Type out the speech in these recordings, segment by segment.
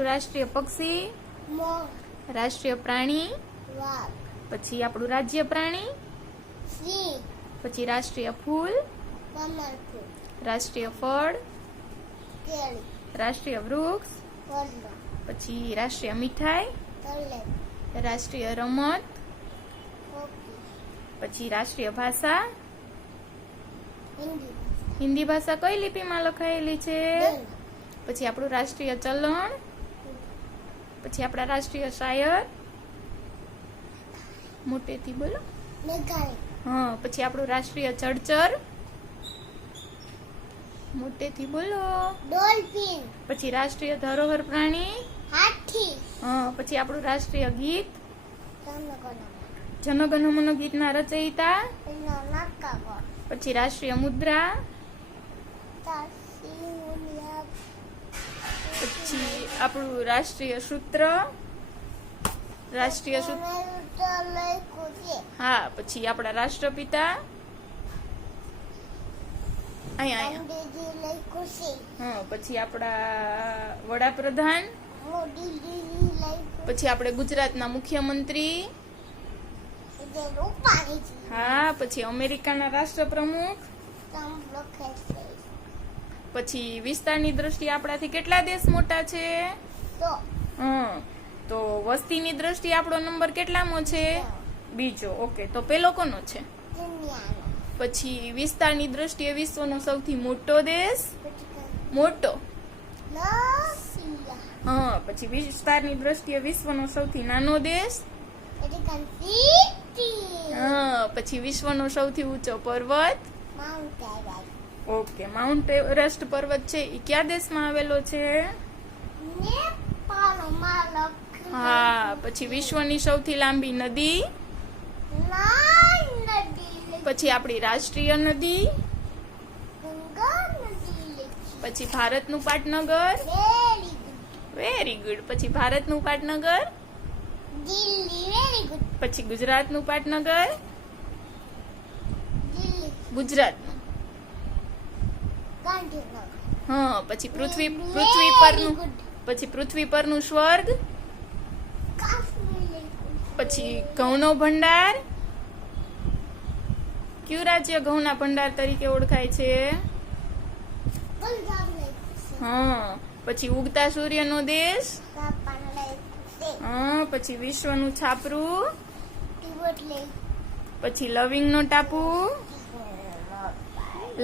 આપણું રાષ્ટ્રીય પક્ષી, મોર, રાષ્ટ્રીય પ્રાણી, વાઘ, પછી આપણું રાજ્ય પ્રાણી, સિંહ, પછી રાષ્ટ્રીય ફૂલ, કમળ ફૂલ, રાષ્ટ્રીય ફળ, કેળી, રાષ્ટ્રીય વૃક્ષ, વડલો, પછી રાષ્ટ્રીય મીઠાઈ, તલેબ, રાષ્ટ્રીય રમત, હોકી, પછી રાષ્ટ્રીય ભાષા. હિન્દી, હિન્દી ભાષા કઈ લિપિમાં લખાયેલી છે? દેવ, પછી આપણું રાષ્ટ્રીય ચલણ, પછી આપણા રાષ્ટ્રીય શાયર, મોટેથી બોલો. મેઘાલય, હા, પછી આપણું રાષ્ટ્રીય ચળચર, મોટેથી બોલો. ડોલ્ફિન, પછી રાષ્ટ્રીય ધરોહર પ્રાણી, હાથી, હા, પછી આપણું રાષ્ટ્રીય ગીત, જનગણમન, જન ગણ મન ગીતના રચયિતા, એનો નકાગો, પછી રાષ્ટ્રીય મુદ્રા, તાસી મુનિયા, પછી આપણું રાષ્ટ્રીય સૂત્ર, રાષ્ટ્રીય સૂત્ર, લઈ કુદે, હા, પછી આપણા રાષ્ટ્રપિતા, અહીંયા ગાંધીજી લઈ ખુશી, હા, પછી આપણા વડાપ્રધાન, મોદીજી લઈ પછી આપણે ગુજરાતના મુખ્યમંત્રી, જે રૂપાણીજી, હા, પછી અમેરિકાના રાષ્ટ્રપ્રમુખ, તમ લખે છે, પછી વિસ્તારની દ્રષ્ટિએ આપણાથી કેટલા દેશ મોટા છે? તો હા, તો વસ્તીની દ્રષ્ટિએ આપણો નંબર કેટલામો છે? બીજો. ઓકે, તો પેલો કોનો છે? દુનિયાનો, પછી વિસ્તારની દ્રષ્ટિએ વિશ્વનો સૌથી મોટો દેશ, મોટો. લસિયા, હા, પછી વિસ્તારની દ્રષ્ટિએ વિશ્વનો સૌથી નાનો દેશ, એડિકન સિટી, હા, પછી વિશ્વનો સૌથી ઊંચો પર્વત, mount Everest, okay, mount Everest પર્વત છે એ કયા દેશમાં આવેલો છે? નેપાળમાં લખ, હા, પછી વિશ્વની સૌથી લાંબી નદી, નાઈ નદી, પછી આપણી રાષ્ટ્રીય નદી, ગંગા નદી લખી, પછી ભારતનું પાટનગર, વેરી ગુડ, વેરી ગુડ, પછી ભારતનું પાટનગર, દિલ્હી, વેરી ગુડ, પછી ગુજરાતનું પાટનગર, દિલ્હી, ગુજરાતનું, ગાંધીનગર, હા, પછી પૃથ્વી Very પરનું, good. પછી પૃથ્વી પરનું સ્વર્ગ, કાશ્મીર લખી, પછી ઘઉંનો ભંડાર, કયું રાજ્ય ઘઉંના ભંડાર તરીકે ઓળખાય છે? પંજાબ લખી, હા, પછી ઉગતા સૂર્યનો દેશ, જાપાન લખી, હા, પછી વિશ્વનું છાપરું, તિબેટ લખી, પછી લવિંગનો ટાપુ,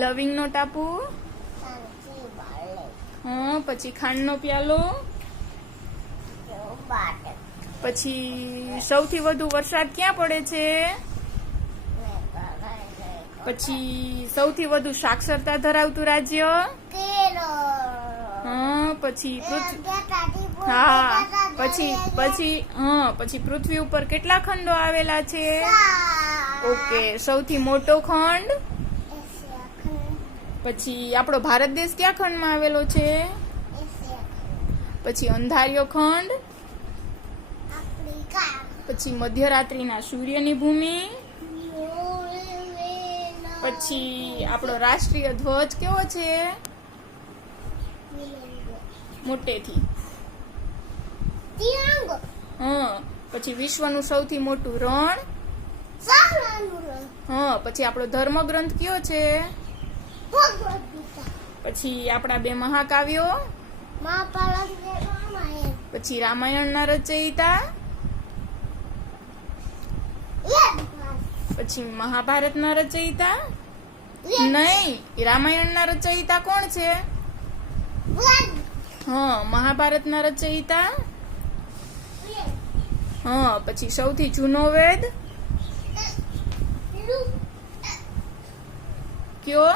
લવિંગનો ટાપુ, ઝાંઝીબાર લખી, હા, પછી ખાંડનો પ્યાલો, બાટ, પછી સૌથી વધુ વરસાદ ક્યાં પડે છે? પછી સૌથી વધુ સાક્ષરતા ધરાવતું રાજ્ય, કેરળ, હા, પછી હા, પછી પૃથ્વી ઉપર કેટલા ખંડો આવેલા છે? ઓકે, સૌથી મોટો ખંડ, એશિયા ખંડ, પછી આપણો ભારત દેશ કયા ખંડમાં આવેલો છે? એશિયા ખંડ, પછી અંધારિયો ખંડ, આફ્રિકા, પછી મધ્યરાત્રિના સૂર્યની ભૂમિ, નોર્વેના, પછી આપણો રાષ્ટ્રીય ધ્વજ કેવો છે? મોટેથી, તિરંગો, હા, પછી વિશ્વનું સૌથી મોટું રણ, સારાનું રંગ, હા, પછી આપણો ધર્મગ્રંથ કયો છે? ભગવદ ગીતા, પછી આપણા બે મહાકાવ્યો, મહાભારત ને રામાયણ, પછી રામાયણના રચયિતા, વેદવ્યાસ, પછી મહાભારતના રચયિતા, વેદ, નહીં, રામાયણના રચયિતા કોણ છે? વેદ, હા, મહાભારતના રચયિતા, વેદ, હા, પછી સૌથી જૂનો વેદ કયો?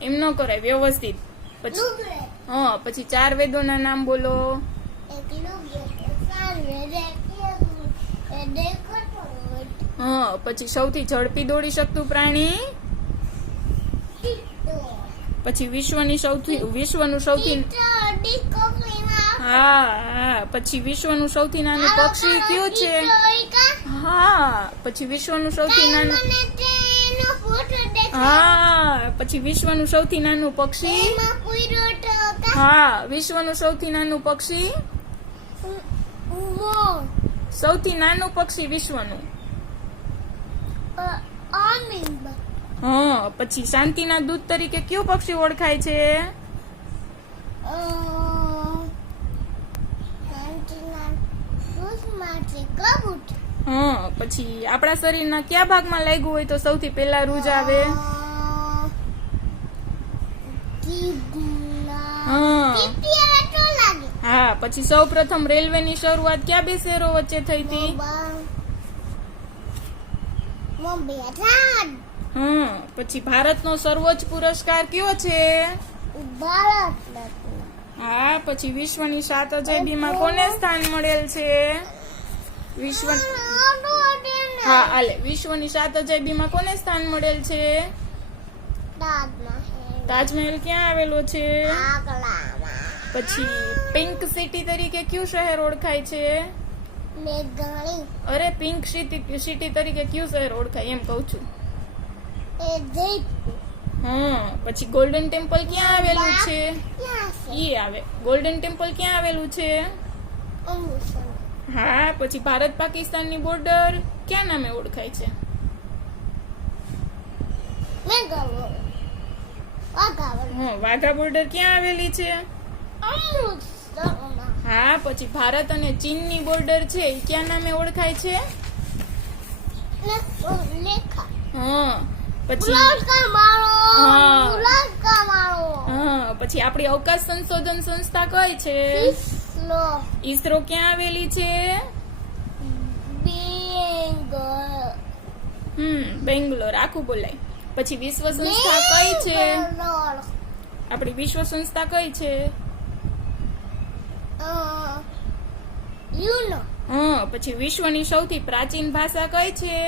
એમ ન કરાય, વ્યવસ્થિત. પછી ઋગ્વેદ, હા, પછી 4 વેદોના નામ બોલો. એક ઋગ્વેદ, એક સામવેદ, એક યજુર્વેદ, એક અથર્વવેદ, હા, પછી સૌથી ઝડપી દોડી શકતું પ્રાણી, ચિત્તો, પછી વિશ્વનું સૌથી હા, પછી વિશ્વનું સૌથી નાનું પક્ષી કયું છે? હા, પછી વિશ્વનું સૌથી નાનું, હા, પછી વિશ્વનું સૌથી નાનું પક્ષી, હા, વિશ્વનું સૌથી નાનું પક્ષી. મોર. સૌથી નાનું પક્ષી વિશ્વનું. આમીબા. હા, પછી શાંતિના દૂત તરીકે કયું પક્ષી ઓળખાય છે? શાંતિના દૂધમાંથી કબૂતર. હા, પછી આપણા શરીરના કયા ભાગમાં લાગ્યું હોય તો સૌથી પહેલા રૂજ આવે? હા. હા, પછી સૌ પ્રથમ રેલવેની શરૂઆત કયા બે શહેરો વચ્ચે થઈ હતી? હા, પછી ભારતનો સર્વોચ્ચ પુરસ્કાર કયો છે? હા, પછી વિશ્વની 7 અજાયબીમાં કોને સ્થાન મળેલ છે? હા, આલે વિશ્વની 7 અજાયબીમાં કોને સ્થાન મળેલ છે? તાજમહેલ ક્યાં આવેલો છે? પછી પિંક સિટી તરીકે કયું શહેર ઓળખાય છે? અરે, પિંક સિટી તરીકે કયું શહેર ઓળખાય એમ કહું છું. હા, પછી ગોલ્ડન ટેમ્પલ ક્યાં આવેલું છે? ઈ આવે. ગોલ્ડન ટેમ્પલ ક્યાં આવેલું છે? હા, પછી ભારત પાકિસ્તાનની બોર્ડર ક્યાં નામે ઓળખાય છે? હા, વાઘા બોર્ડર ક્યાં આવેલી છે? હા, પછી ભારત અને ચીનની બોર્ડર છે એ ક્યાં નામે ઓળખાય છે? હા, પછી હા, પછી આપણી અવકાશ સંશોધન સંસ્થા કઈ છે? ઈસરો ક્યાં આવેલી છે? બેંગ્લોર આખું બોલાય. પછી વિશ્વ સંસ્થા કઈ છે? આપણી વિશ્વ સંસ્થા કઈ છે? હા, પછી વિશ્વની સૌથી પ્રાચીન ભાષા કઈ છે?